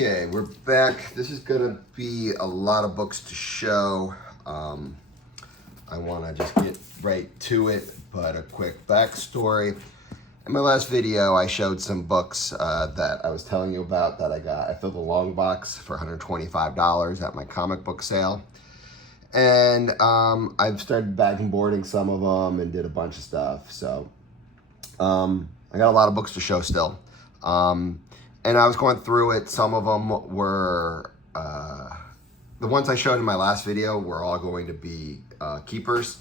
Okay, we're back. This is gonna be a lot of books to show. I want to just get right to it, but a quick backstory. In my last video, I showed some books that I was telling you about that I got. I filled a long box for $125 at my comic book sale. And I've started bagging and boarding some of them and did a bunch of stuff. So I got a lot of books to show still. And I was going through it. Some of them were, the ones I showed in my last video were all going to be keepers.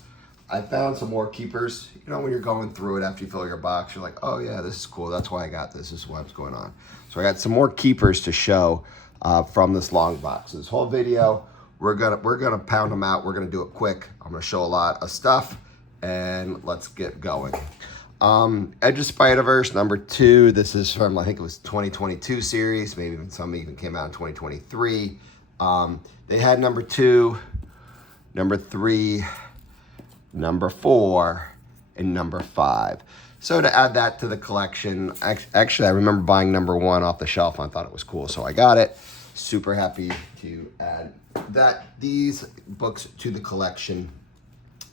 I found some more keepers. You know, when you're going through it after you fill your box, you're like, oh yeah, this is cool. That's why I got this. This is what's going on. So I got some more keepers to show from this long box. So this whole video, we're gonna pound them out. We're gonna do it quick. I'm gonna show a lot of stuff, and let's get going. Edge of Spider-Verse #2. This is from, I think it was 2022 series. Maybe even some even came out in 2023. They had #2, #3, #4, and #5. So to add that to the collection, actually I remember buying #1 off the shelf and I thought it was cool, so I got it. Super happy to add these books to the collection.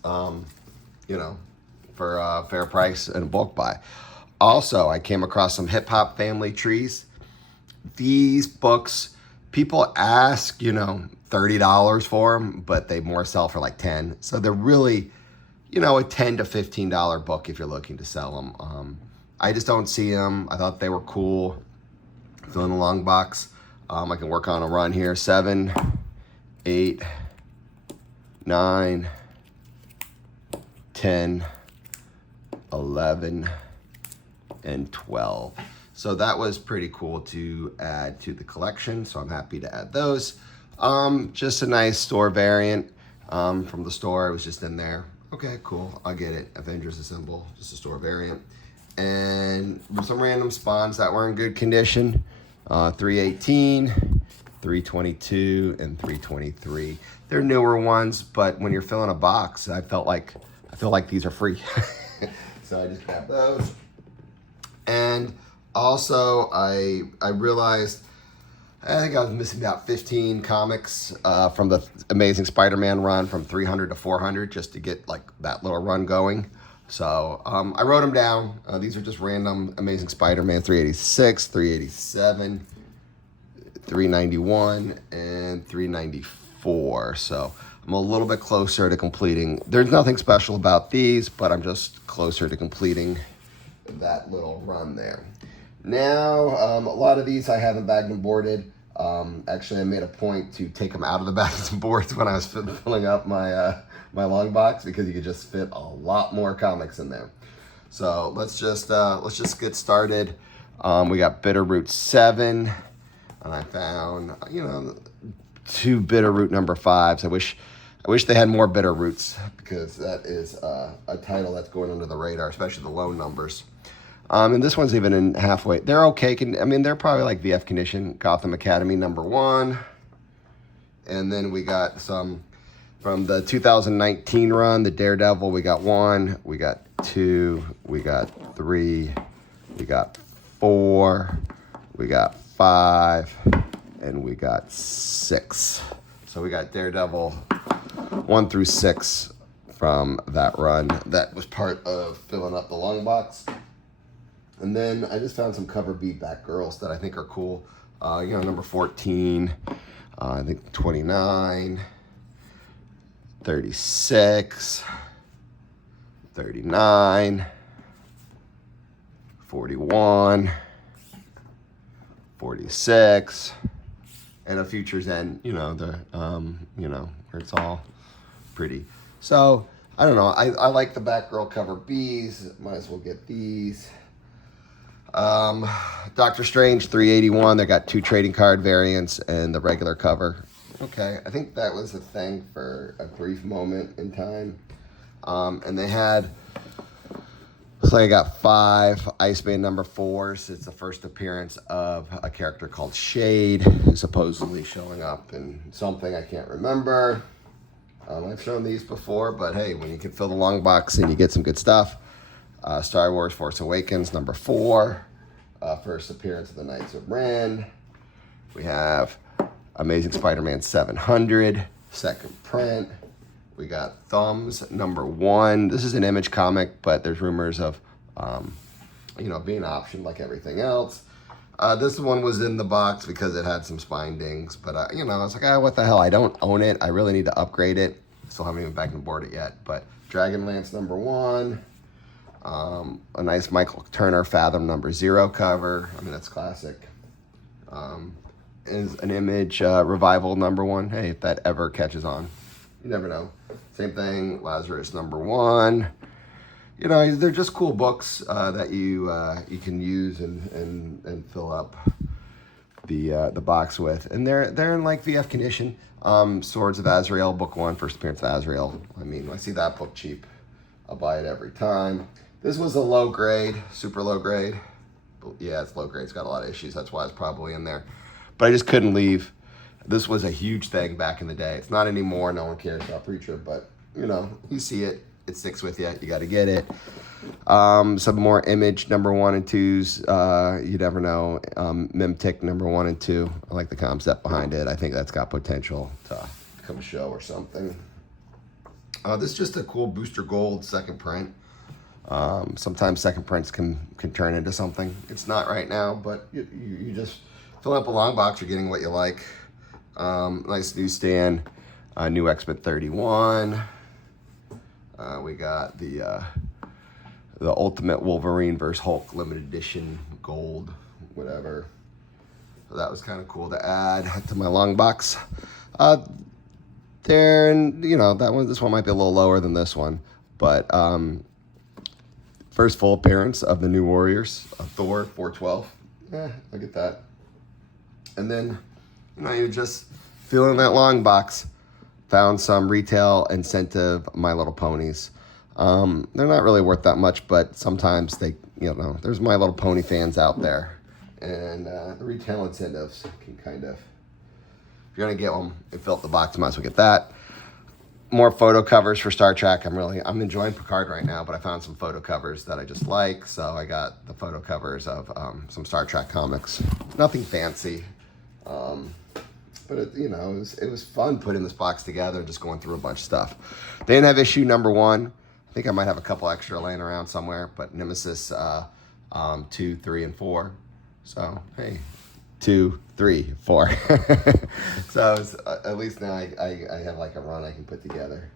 You know, for a fair price and a bulk buy. Also, I came across some Hip Hop Family Trees. These books, people ask, you know, $30 for them, but they more sell for like 10. So they're really, you know, a $10 to $15 book if you're looking to sell them. I just don't see them. I thought they were cool. Fill in a long box. I can work on a run here. 7, 8, 9, 10, 11, and 12. So that was pretty cool to add to the collection. So I'm happy to add those. Just a nice store variant from the store. It was just in there. Okay, cool. I'll get it. Avengers Assemble, just a store variant. And some random spawns that were in good condition. 318, 322, and 323. They're newer ones, but when you're filling a box, I feel like these are free. So I just grabbed those. And also I realized, I think I was missing about 15 comics from the Amazing Spider-Man run from 300 to 400 just to get like that little run going. So I wrote them down. These are just random Amazing Spider-Man 386, 387, 391, and 394. So I'm a little bit closer to completing. There's nothing special about these, but I'm just closer to completing that little run there. Now, a lot of these I haven't bagged and boarded. Actually, I made a point to take them out of the bags and boards when I was filling up my my long box because you could just fit a lot more comics in there. So let's just get started. We got Bitterroot 7, and I found, you know, 2 Bitterroot #5s. I wish they had more Bitterroots because that is a title that's going under the radar, especially the low numbers. And this one's even in halfway. They're okay. I mean, they're probably like VF condition. Gotham Academy #1. And then we got some from the 2019 run, the Daredevil. We got 1, we got 2, we got 3, we got 4, we got 5, and we got 6. So we got Daredevil 1 through 6 from that run. That was part of filling up the long box. And then I just found some cover B Batgirls that I think are cool. You know, #14, I think 29, 36, 39, 41, 46, and a Future's End, you know, you know, where it's all pretty. So I don't know. I like the Batgirl cover Bs. Might as well get these. Doctor Strange 381. They got 2 trading card variants and the regular cover. Okay, I think that was a thing for a brief moment in time. And they had, so I got 5 Iceman #4s. It's the first appearance of a character called Shade, who's supposedly showing up in something I can't remember. I've shown these before, but hey, when you can fill the long box and you get some good stuff. Star Wars Force Awakens #4. First appearance of the Knights of Ren. We have Amazing Spider-Man 700, second print. We got Thumbs #1. This is an Image comic, but there's rumors of, being optioned like everything else. This one was in the box because it had some spine dings, but I was like, what the hell? I don't own it. I really need to upgrade it. Still haven't even back and board it yet. But Dragonlance #1, a nice Michael Turner Fathom #0 cover. I mean, that's classic. Is an Image Revival #1. Hey, if that ever catches on, you never know. Same thing, Lazarus #1. They're just cool books that you can use and fill up the box with, and they're in like VF condition. Swords of Azrael book 1, first appearance of Azrael. I mean, I see that book cheap, I'll buy it every time. This was a low grade, super low grade. Yeah, it's low grade. It's got a lot of issues. That's why it's probably in there. But I just couldn't leave. This was a huge thing back in the day. It's not anymore. No one cares about Preacher, but you see it. It sticks with you. You got to get it. Some more Image #1 and 2s. You never know. Memtic #1 and 2. I like the concept behind it. I think that's got potential to become a show or something. This is just a cool Booster Gold second print. Sometimes second prints can turn into something. It's not right now, but you just fill up a long box. You're getting what you like. Nice newsstand. New X-Men 31. We got the Ultimate Wolverine vs. Hulk limited edition gold, whatever. So that was kind of cool to add to my long box. This one might be a little lower than this one, but first full appearance of the New Warriors, Thor 412. I get that. And then, you're just feeling that long box. Found some retail incentive My Little Ponies. They're not really worth that much, but sometimes there's My Little Pony fans out there. And the retail incentives can kind of, if you're going to get one and fill up the box, you might as well get that. More photo covers for Star Trek. I'm enjoying Picard right now, but I found some photo covers that I just like. So I got the photo covers of some Star Trek comics. Nothing fancy. But it was fun putting this box together and just going through a bunch of stuff. They didn't have issue #1. I think I might have a couple extra laying around somewhere, but Nemesis 2, 3, and 4. So, hey, 2, 3, 4. So at least now I have like a run I can put together.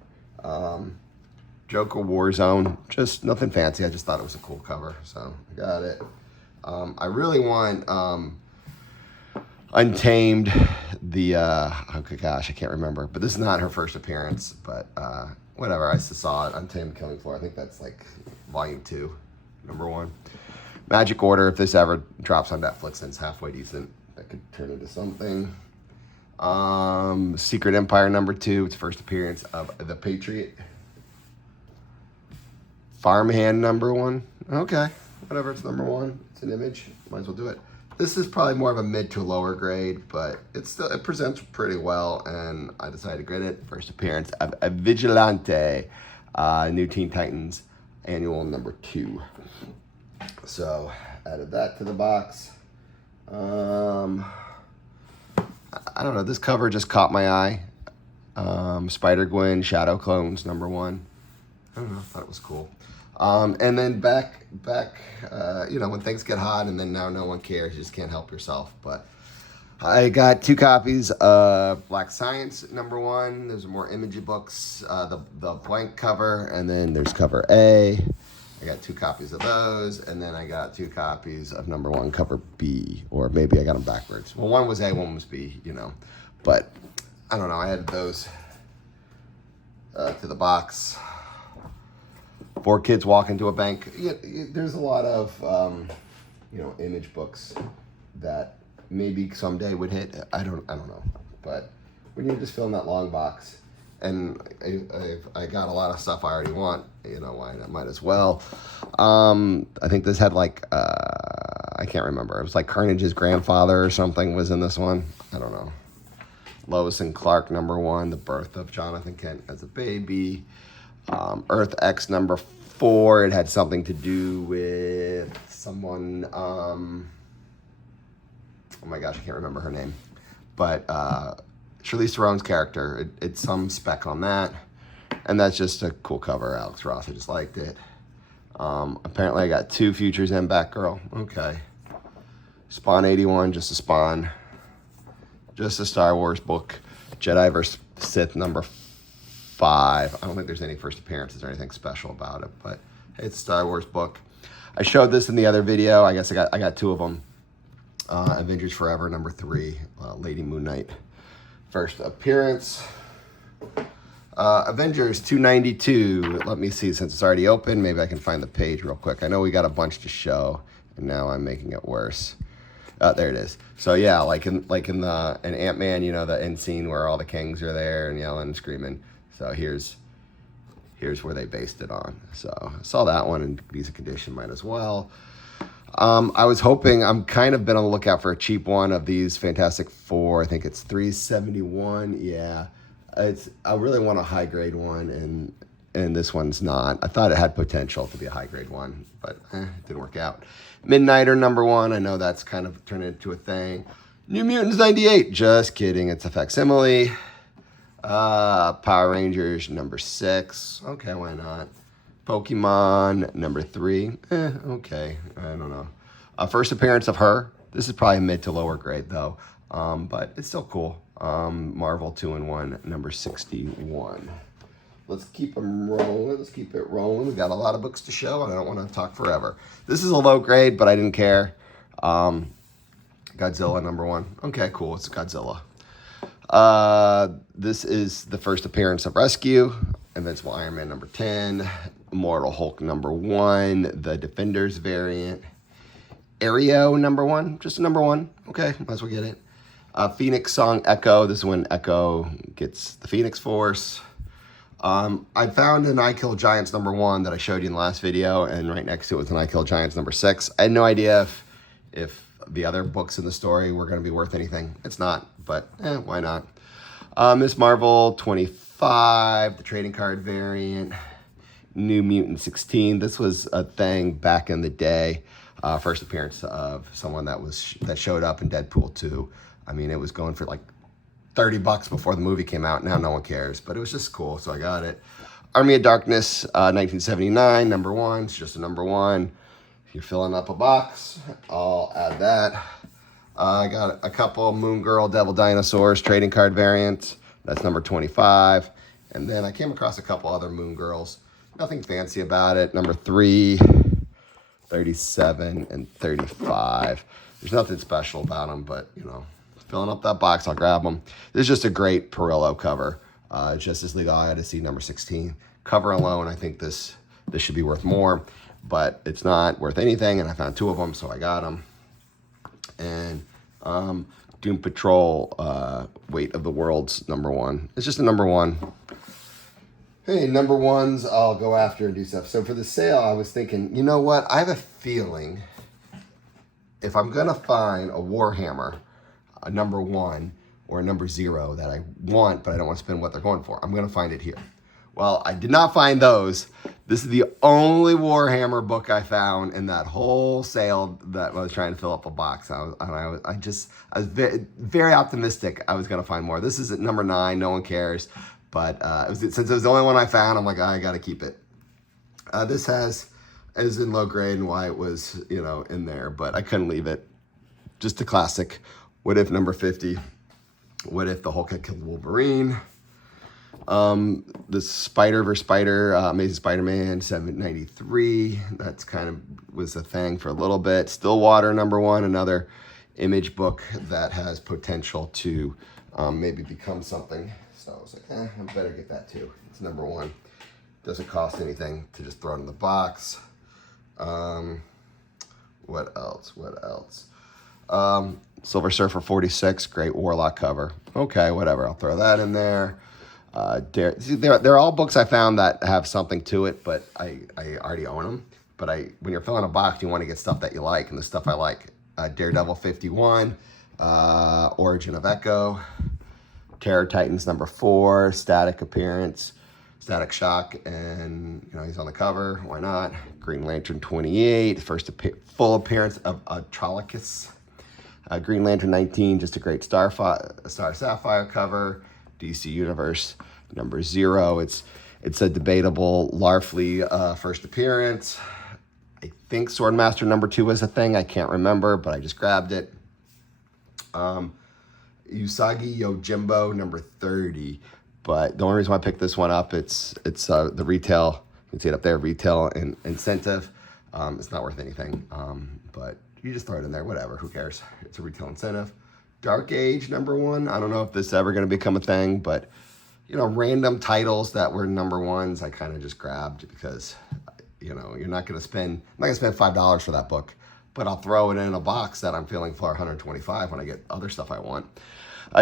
Joker Warzone, just nothing fancy. I just thought it was a cool cover, so I got it. I really want Untamed, I can't remember, but this is not her first appearance, but whatever, I just saw it, Untamed Killing Floor. I think that's like volume 2, #1. Magic Order, if this ever drops on Netflix and it's halfway decent, that could turn into something. Secret Empire #2, it's first appearance of the Patriot. Farmhand #1, okay, whatever, it's #1, it's an Image, might as well do it. This is probably more of a mid to lower grade, but it presents pretty well, and I decided to grade it. First appearance of a Vigilante, New Teen Titans Annual #2. So added that to the box. I don't know, this cover just caught my eye. Spider-Gwen Shadow Clones #1. I don't know, I thought it was cool. And then back, when things get hot and then now no one cares, you just can't help yourself. But I got 2 copies of Black Science #1. There's more Image books, the blank cover, and then there's cover A. I got 2 copies of those, and then I got 2 copies of #1 cover B, or maybe I got them backwards. Well, one was A, one was B, but I don't know. I added those to the box. 4 kids walk into a bank. There's a lot of, Image books that maybe someday would hit. I don't know. But when you're just filling that long box, and I got a lot of stuff I already want, why I might as well. I think this had I can't remember. It was like Carnage's grandfather or something was in this one. I don't know. Lois and Clark #1, the birth of Jonathan Kent as a baby. Earth X #4, it had something to do with someone, oh my gosh, I can't remember her name. But Charlize Theron's character, it's some spec on that. And that's just a cool cover. Alex Ross, I just liked it. Apparently I got 2 Futures and Batgirl. Okay. Spawn 81, just a Spawn. Just a Star Wars book. Jedi vs. Sith number 5. I don't think there's any first appearances or anything special about it, but hey, it's a Star Wars book. I showed this in the other video. I guess I got 2 of them. Avengers Forever number 3, Lady Moon Knight. First appearance. Avengers 292. Let me see, since it's already open, maybe I can find the page real quick. I know we got a bunch to show, and now I'm making it worse. There it is. So yeah, like in Ant-Man, you know, the end scene where all the Kings are there and yelling and screaming. So here's where they based it on. So I saw that one in decent condition, might as well. I was hoping, I'm kind of been on the lookout for a cheap one of these Fantastic Four. I think it's $371. Yeah, I really want a high grade one, and this one's not. I thought it had potential to be a high grade one, but it didn't work out. Midnighter number 1. I know that's kind of turned into a thing. New Mutants 98. Just kidding. It's a facsimile. Power Rangers number 6. Okay, why not? Pokemon number 3. Okay. I don't know. First appearance of her. This is probably mid to lower grade though. But it's still cool. Marvel 2-in-1 number 61. Let's keep them rolling. Let's keep it rolling. We got a lot of books to show, and I don't want to talk forever. This is a low grade, but I didn't care. Godzilla number 1. Okay, cool. It's Godzilla. This is the first appearance of Rescue. Invincible Iron Man number 10. Immortal Hulk number 1. The Defenders variant. Aereo number 1. Just a number 1. Okay, might as well get it. Phoenix Song Echo. This is when Echo gets the Phoenix Force. I found an I Kill Giants number 1 that I showed you in the last video, and right next to it was an I Kill Giants number 6. I had no idea if the other books in the story were going to be worth anything. It's not, but why not? Miss Marvel 25, the trading card variant. New Mutant 16. This was a thing back in the day. First appearance of someone that showed up in Deadpool 2. I mean, it was going for like $30 before the movie came out. Now no one cares, but it was just cool, so I got it. Army of Darkness 1979, number 1. It's just a number 1. If you're filling up a box, I'll add that. I got a couple Moon Girl Devil Dinosaurs trading card variants. That's number 25. And then I came across a couple other Moon Girls. Nothing fancy about it. Number 3, 37, and 35. There's nothing special about them, but, you know, filling up that box, I'll grab them. This is just a great Perillo cover. Justice League Odyssey number 16. Cover alone, I think this should be worth more, but it's not worth anything, and I found 2 of them, so I got them. And Doom Patrol, Weight of the Worlds number 1. It's just a number 1. Hey, number 1s I'll go after and do stuff. So for the sale, I was thinking, you know what? I have a feeling if I'm going to find a Warhammer, a number 1 or a number 0 that I want, but I don't want to spend what they're going for, I'm going to find it here. Well, I did not find those. This is the only Warhammer book I found in that whole sale that I was trying to fill up a box. I was very, very optimistic I was going to find more. This is at number 9. No one cares. But since it was the only one I found, I'm like, I got to keep it. This is in low grade and why it was, you know, in there, but I couldn't leave it. Just a classic. What if number 50? What if the Hulk had killed Wolverine? The Spider vs. Spider, Amazing Spider-Man 793. That's kind of was a thing for a little bit. Stillwater number 1, another Image book that has potential to maybe become something. So I was like, I better get that too. It's number 1. Doesn't cost anything to just throw it in the box. What else? Silver Surfer 46, great Warlock cover. Okay, whatever. I'll throw that in there. They're all books I found that have something to it, but I already own them. But when you're filling a box, you want to get stuff that you like, and the stuff I like. Daredevil 51, Origin of Echo, Terror Titans number 4, Static appearance, Static Shock, and you know he's on the cover. Why not? Green Lantern 28, first full appearance of Atrolocus. Green Lantern 19, just a great Star Sapphire cover. DC Universe number 0. It's a debatable Larfleeze first appearance. I think Swordmaster number 2 was a thing. I can't remember, but I just grabbed it. Usagi Yojimbo number 30. But the only reason why I picked this one up, it's the retail. You can see it up there, retail and incentive. It's not worth anything, but you just throw it in there, whatever, who cares? It's a retail incentive. Dark Age number 1. I don't know if this is ever going to become a thing, but you know, random titles that were number 1s, I kind of just grabbed because, you know, I'm not going to spend $5 for that book, but I'll throw it in a box that I'm feeling for $125 when I get other stuff I want.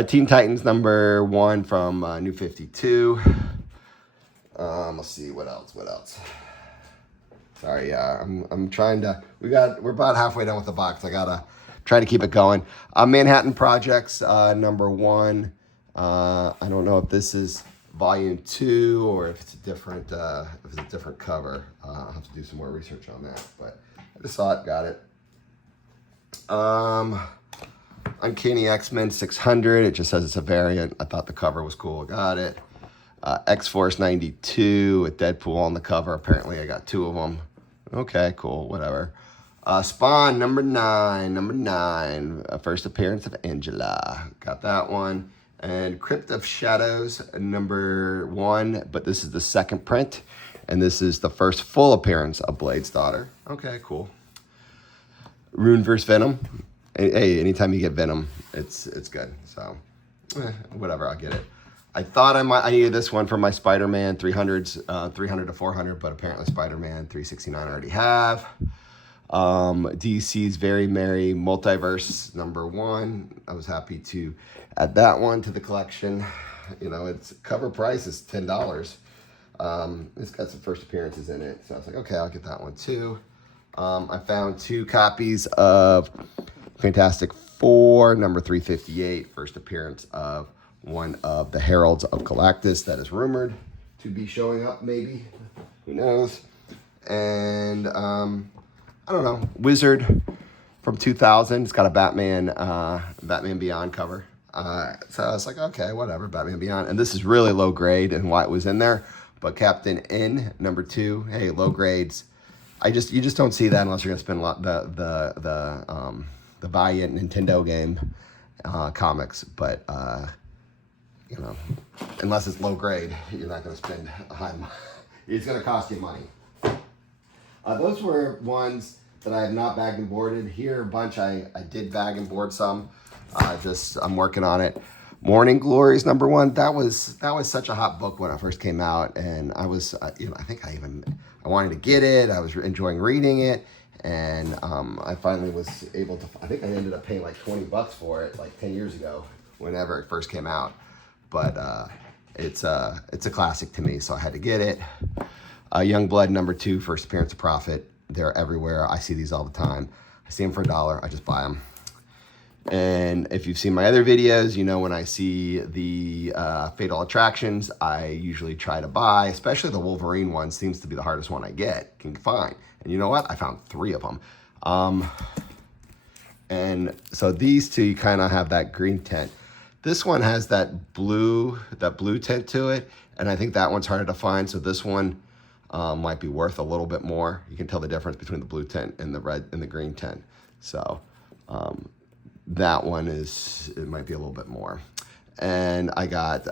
Teen Titans number 1 from New 52. Let's see, what else? Sorry, I'm trying to, we're about halfway done with the box. I gotta try to keep it going. Manhattan Projects, number 1. I don't know if this is volume 2 or if it's a different cover. I'll have to do some more research on that, but I just saw it, got it. Uncanny X-Men 600. It just says it's a variant. I thought the cover was cool. Got it. X-Force 92 with Deadpool on the cover. Apparently I got 2 of them. Okay, cool, whatever. Spawn number 9. First appearance of Angela. Got that one. And Crypt of Shadows number 1, but this is the second print. And this is the first full appearance of Blade's daughter. Okay, cool. Rune vs. Venom. Hey, anytime you get Venom, it's good. So, whatever, I'll get it. I thought I needed this one for my Spider-Man 300s, 300 to 400, but apparently Spider-Man 369 I already have. DC's Very Merry Multiverse number 1. I was happy to add that one to the collection. You know, its cover price is $10. It's got some first appearances in it, so I was like, okay, I'll get that one too. I found 2 copies of Fantastic Four number 358, first appearance of one of the Heralds of Galactus that is rumored to be showing up, maybe. Who knows? And I don't know, Wizard from 2000. It's got a Batman Beyond cover. So I was like, okay, whatever, Batman Beyond. And this is really low grade and why it was in there. But Captain N number 2, hey, low grades. You just don't see that unless you're gonna spend a lot the Valiant Nintendo game comics. But you know, unless it's low grade, you're not gonna spend high money. It's gonna cost you money. Those were ones that I have not bagged and boarded. Here, a bunch I did bag and board some. I'm working on it. Morning Glories number 1. That was such a hot book when it first came out, and I was, you know, I wanted to get it. I was enjoying reading it, and I finally was able to. I think I ended up paying like $20 for it, like 10 years ago, whenever it first came out. But it's a classic to me, so I had to get it. Youngblood number 2, first appearance of Prophet. They're everywhere. I see these all the time. I see them for $1. I just buy them. And if you've seen my other videos, you know when I see the Fatal Attractions, I usually try to buy, especially the Wolverine one seems to be the hardest one I can find. And you know what? I found 3 of them. And so these 2, you kind of have that green tint. This one has that blue tint to it, and I think that one's harder to find. So this one might be worth a little bit more. You can tell the difference between the blue tint and the red and the green tint. So that one it might be a little bit more. And I got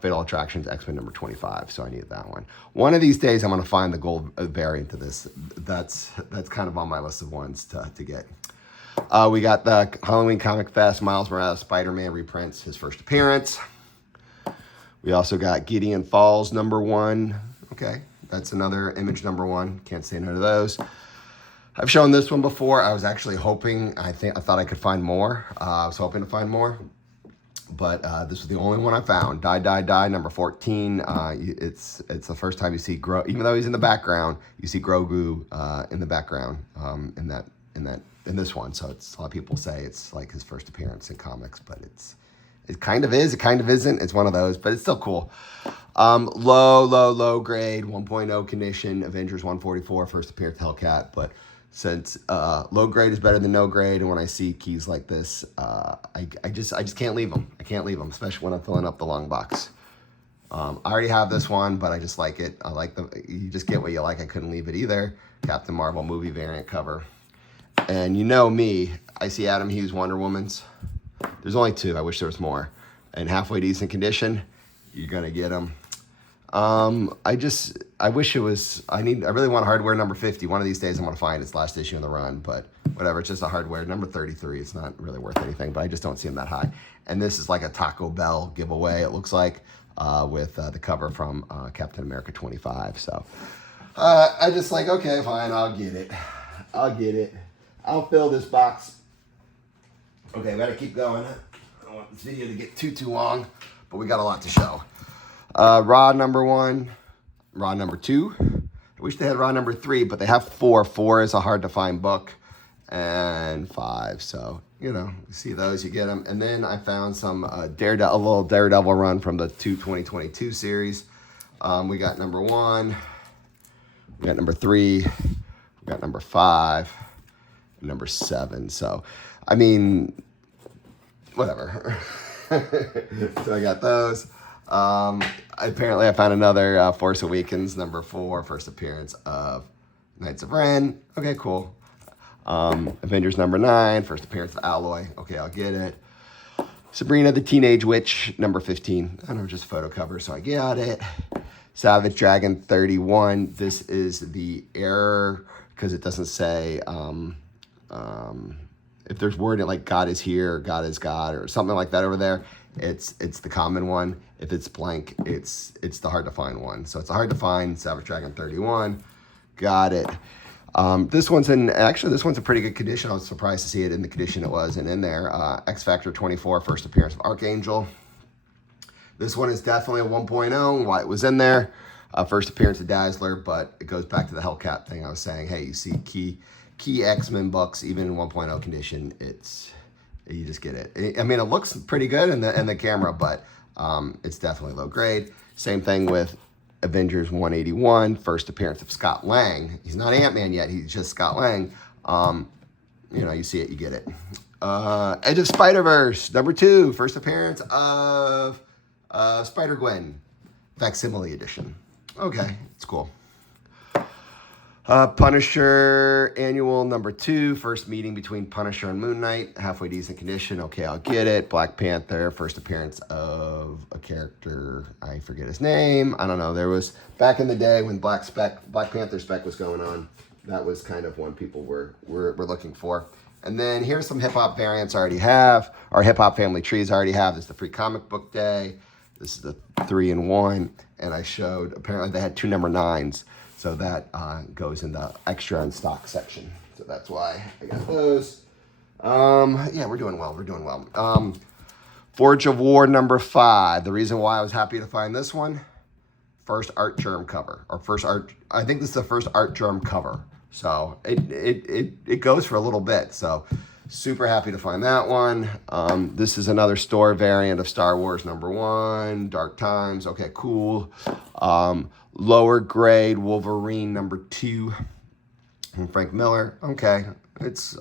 Fatal Attractions X-Men number 25, so I needed that one. One of these days, I'm going to find the gold variant of this. That's kind of on my list of ones to get. We got the Halloween Comic Fest, Miles Morales Spider-Man reprints, his first appearance. We also got Gideon Falls number 1. Okay, that's another Image number 1. Can't say no to those. I've shown this one before. I was actually hoping, I thought I could find more. I was hoping to find more, but this was the only one I found. Die number 14. It's the first time you see even though he's in the background, you see Grogu in the background in this one. So a lot of people say it's like his first appearance in comics, but it kind of is, it kind of isn't. It's one of those, but it's still cool. Low grade 1.0 condition Avengers 144 first appearance Hellcat, but since low grade is better than no grade, and when I see keys like this, I just can't leave them. I can't leave them, especially when I'm filling up the long box. I already have this one, but I just like it. I like you just get what you like. I couldn't leave it either. Captain Marvel movie variant cover. And you know me, I see Adam Hughes Wonder Woman's. There's only 2. I wish there was more. And halfway decent condition, you're gonna get them. I wish it was, I really want hardware number 50. One of these days I'm gonna find its last issue in the run, but whatever, it's just a hardware. Number 33, it's not really worth anything, but I just don't see them that high. And this is like a Taco Bell giveaway, it looks like, with the cover from Captain America 25. So I just like, okay, fine, I'll get it. I'll fill this box. Okay, we gotta keep going. I don't want this video to get too long, but we got a lot to show. Raw number 1, Raw number 2. I wish they had Raw number 3, but they have 4. 4 is a hard to find book, and 5. So, you know, you see those, you get them. And then I found some a little Daredevil run from the 2022 series. We got number 1, we got number 3, we got number 5, and number 7. So, I mean, whatever. So I got those. Apparently I found another Force Awakens number 4, first appearance of Knights of Ren. Okay, cool. Avengers number 9, first appearance of Alloy. Okay, I'll get it. Sabrina the Teenage Witch number 15. I don't know, just photo cover, so I got it. Savage Dragon 31. This is the error because it doesn't say if there's word like God is here, or God is God, or something like that over there. It's the common one. If it's blank, it's the hard to find one. So it's a hard to find Savage Dragon 31. Got it. This one's in a pretty good condition. I was surprised to see it in the condition it was and in there. X Factor 24, first appearance of Archangel. This one is definitely a 1.0. Why it was in there. First appearance of Dazzler, but it goes back to the Hellcat thing I was saying. Hey, you see key X-Men books, even in 1.0 condition, you just get it. I mean, it looks pretty good in the camera, but it's definitely low grade. Same thing with Avengers 181, first appearance of Scott Lang. He's not Ant-Man yet, he's just Scott Lang. You know, you see it, you get it. Edge of Spider-Verse, number 2, first appearance of Spider-Gwen, facsimile edition. Okay, it's cool. Punisher Annual number 2, first meeting between Punisher and Moon Knight, halfway decent condition. Okay, I'll get it. Black Panther, first appearance of a character, I forget his name. I don't know. There was, back in the day when Black Panther spec was going on, that was kind of one people were looking for. And then here's some hip-hop variants I already have, or hip-hop family trees I already have. This is the free comic book day. This is the 3-in-1, and I showed, apparently they had 2 number 9s. So that goes in the extra and stock section. So that's why I got those. Yeah, we're doing well. Forge of War number 5. The reason why I was happy to find this one, first art germ cover. I think this is the first art germ cover. So it goes for a little bit. So super happy to find that one. This is another store variant of Star Wars number 1, Dark Times. Okay, cool. Lower grade Wolverine number 2 from Frank Miller. Okay,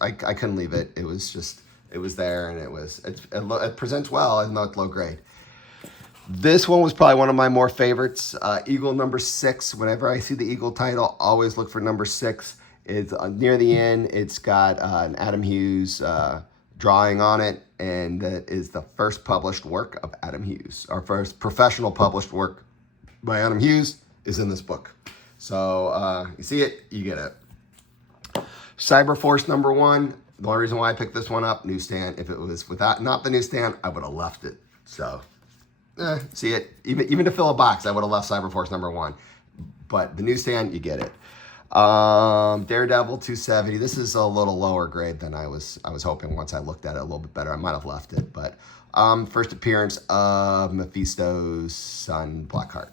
I couldn't leave it. It was there, and it presents well, even though it's low grade. This one was probably one of my more favorites. Eagle number 6. Whenever I see the Eagle title, always look for number 6. It's near the end. It's got an Adam Hughes drawing on it, and that is the first published work of Adam Hughes. Our first professional published work by Adam Hughes is in this book. So you see it, you get it. Cyberforce number 1. The only reason why I picked this one up, newsstand. If it was not the newsstand, I would have left it. So see it, even to fill a box, I would have left Cyberforce number 1. But the newsstand, you get it. Daredevil 270. This is a little lower grade than I was hoping. Once I looked at it a little bit better, I might have left it. But first appearance of Mephisto's son, Blackheart.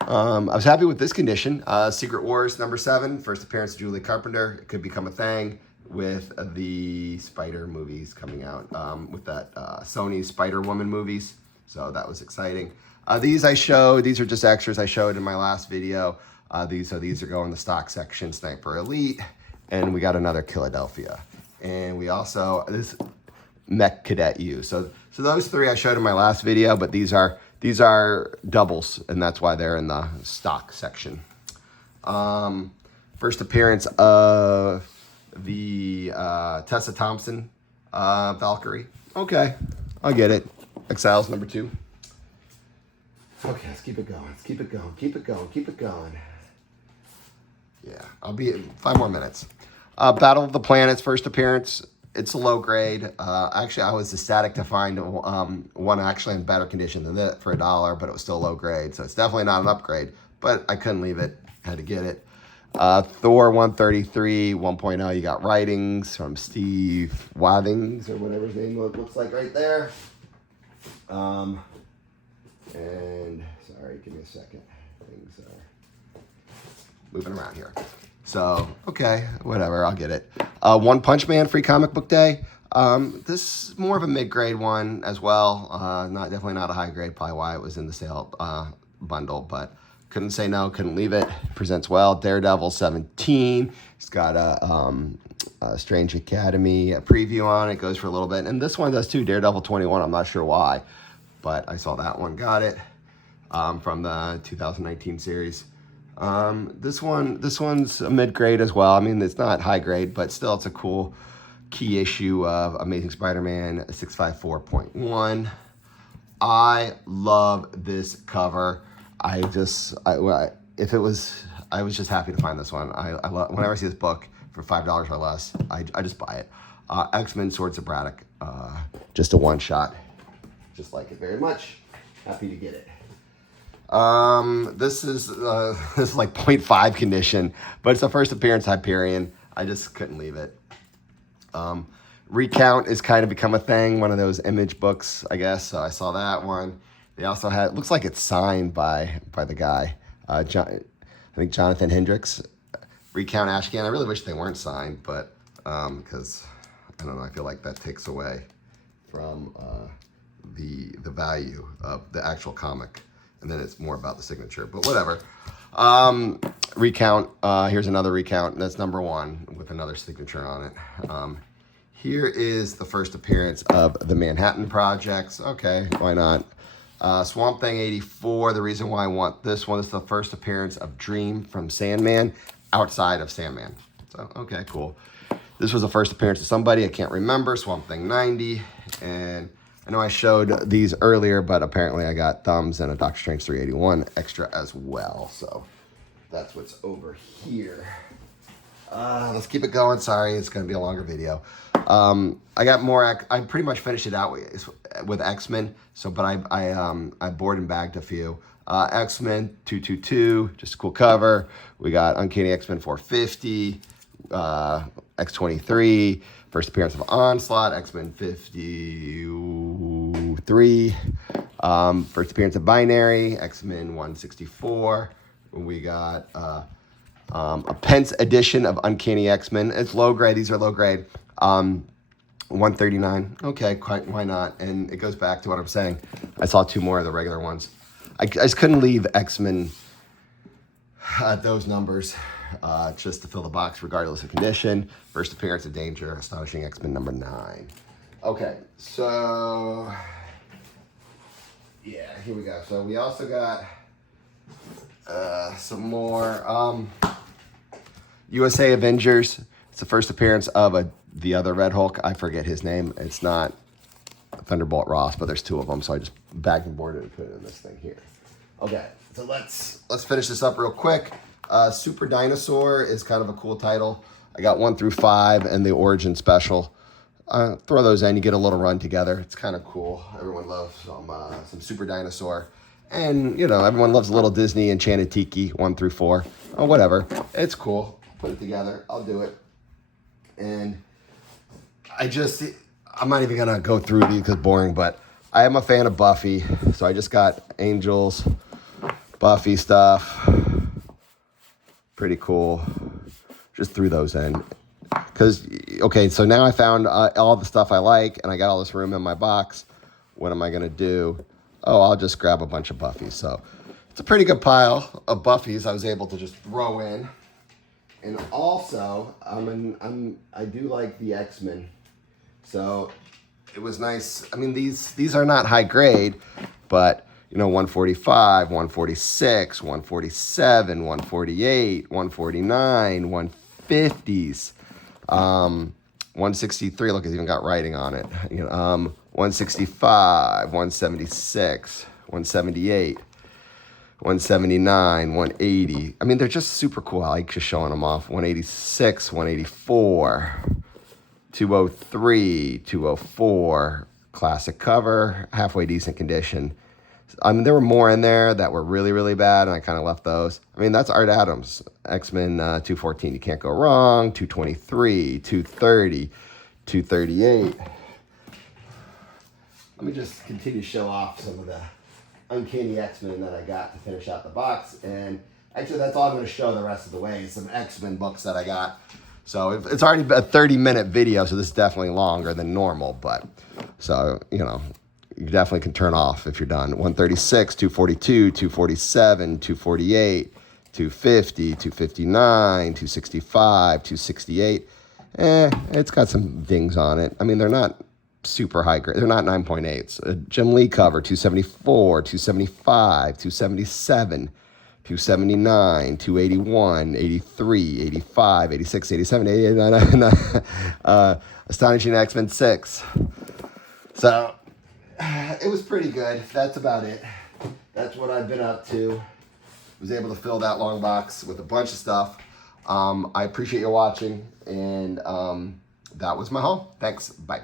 I was happy with this condition. Secret Wars number 7, first appearance of Julie Carpenter. It could become a thing with the Spider movies coming out, with that Sony Spider-Woman movies. So that was exciting. These are just extras I showed in my last video. These are going in the stock section. Sniper Elite. and we got another Philadelphia. And we also, this Mech Cadet U. So those three I showed in my last video, but these are doubles, and that's why they're in the stock section. First appearance of the Tessa Thompson Valkyrie. Okay, I get it. Exiles number 2. Okay, let's keep it going. Let's keep it going. Keep it going. Keep it going. Yeah, I'll be 5 more minutes. Battle of the Planets, first appearance. It's a low grade. Actually, I was ecstatic to find one actually in better condition than that for $1, but it was still low grade. So it's definitely not an upgrade, but I couldn't leave it. Had to get it. Thor 133 1.0. You got writings from Steve Wathings or whatever his name looks like right there. And sorry, give me a second. Things are moving around here. So, okay, whatever, I'll get it. One Punch Man Free Comic Book Day. This is more of a mid-grade one as well. Definitely not a high grade, probably why it was in the sale bundle, but couldn't say no, couldn't leave it. Presents well. Daredevil 17. It's got a Strange Academy preview on it. Goes for a little bit. And this one does too, Daredevil 21. I'm not sure why, but I saw that one, got it, from the 2019 series. This one's a mid-grade as well. I mean, it's not high grade, but still it's a cool key issue of Amazing Spider-Man 654.1. I love this cover. I was just happy to find this one. I love, whenever I see this book for $5 or less, I just buy it. X-Men Swords of Braddock, just a one-shot. Just like it very much. Happy to get it. This is like 0.5 condition, but it's the first appearance Hyperion. I just couldn't leave it. Recount is kind of become a thing, one of those Image books, I guess. So I saw that one. They also had, it looks like it's signed by the guy, I think Jonathan Hendricks. Recount Ashcan. I really wish they weren't signed, but because I don't know, I feel like that takes away from the value of the actual comic. And then it's more about the signature, but whatever. Recount, here's another Recount. That's number 1 with another signature on it. Here is the first appearance of the Manhattan Projects. Okay, why not? Swamp Thing 84. The reason why I want this one is the first appearance of Dream from Sandman outside of Sandman. So, okay, cool. This was the first appearance of somebody I can't remember. Swamp Thing 90. And I know I showed these earlier, but apparently I got thumbs and a Doctor Strange 381 extra as well. So that's what's over here. Let's keep it going. Sorry, it's going to be a longer video. I got more. I pretty much finished it out with X-Men. So, but I board and bagged a few. X-Men 222, just a cool cover. We got Uncanny X-Men 450, X23. First appearance of Onslaught, X-Men 53. First appearance of Binary, X-Men 164. We got a Pence edition of Uncanny X-Men. It's low grade. These are low grade. 139. Okay, why not? And it goes back to what I'm saying. I saw 2 more of the regular ones. I just couldn't leave X-Men at those numbers. Just to fill the box regardless of condition. First appearance of Danger, Astonishing X-Men number 9. Okay, so yeah, here we go. So we also got some more USA Avengers. It's the first appearance of the other Red Hulk. I forget his name. It's not Thunderbolt Ross, but there's 2 of them. So I just bagged and boarded and put it in this thing here. Okay, so let's finish this up real quick. Super Dinosaur is kind of a cool title. I got 1 through 5 and the Origin Special. Throw those in, you get a little run together. It's kind of cool. Everyone loves some Super Dinosaur. And, you know, everyone loves a little Disney Enchanted Tiki 1 through 4. Oh, whatever. It's cool. Put it together. I'll do it. And I'm not even going to go through these because it's boring, but I am a fan of Buffy. So I just got Angels, Buffy stuff. Pretty cool. Just threw those in. Because, okay, so now I found all the stuff I like, and I got all this room in my box. What am I going to do? Oh, I'll just grab a bunch of Buffys. So it's a pretty good pile of Buffys I was able to just throw in. And also, I do like the X-Men. So it was nice. I mean, these are not high grade, but you know, 145, 146, 147, 148, 149, 150s, 163. Look, it's even got writing on it. 165, 176, 178. 179, 180. I mean, they're just super cool. I like just showing them off. 186, 184, 203, 204. Classic cover, halfway decent condition. I mean, there were more in there that were really, really bad, and I kind of left those. I mean, that's Art Adams, X-Men 214. You can't go wrong. 223, 230, 238. Let me just continue to show off some of the Uncanny X-Men that I got to finish out the box. And actually, that's all I'm going to show the rest of the way is some X-Men books that I got. So it's already a 30-minute video, so this is definitely longer than normal. But so, you know, you definitely can turn off if you're done. 136, 242, 247, 248, 250, 259, 265, 268. It's got some dings on it. I mean, they're not super high grade. They're not 9.8s. A Jim Lee cover, 274, 275, 277, 279, 281, 83, 85, 86, 87, 88, 89, Astonishing X-Men 6. So it was pretty good. That's about it. That's what I've been up to. Was able to fill that long box with a bunch of stuff. I appreciate you watching, and that was my haul. Thanks. Bye.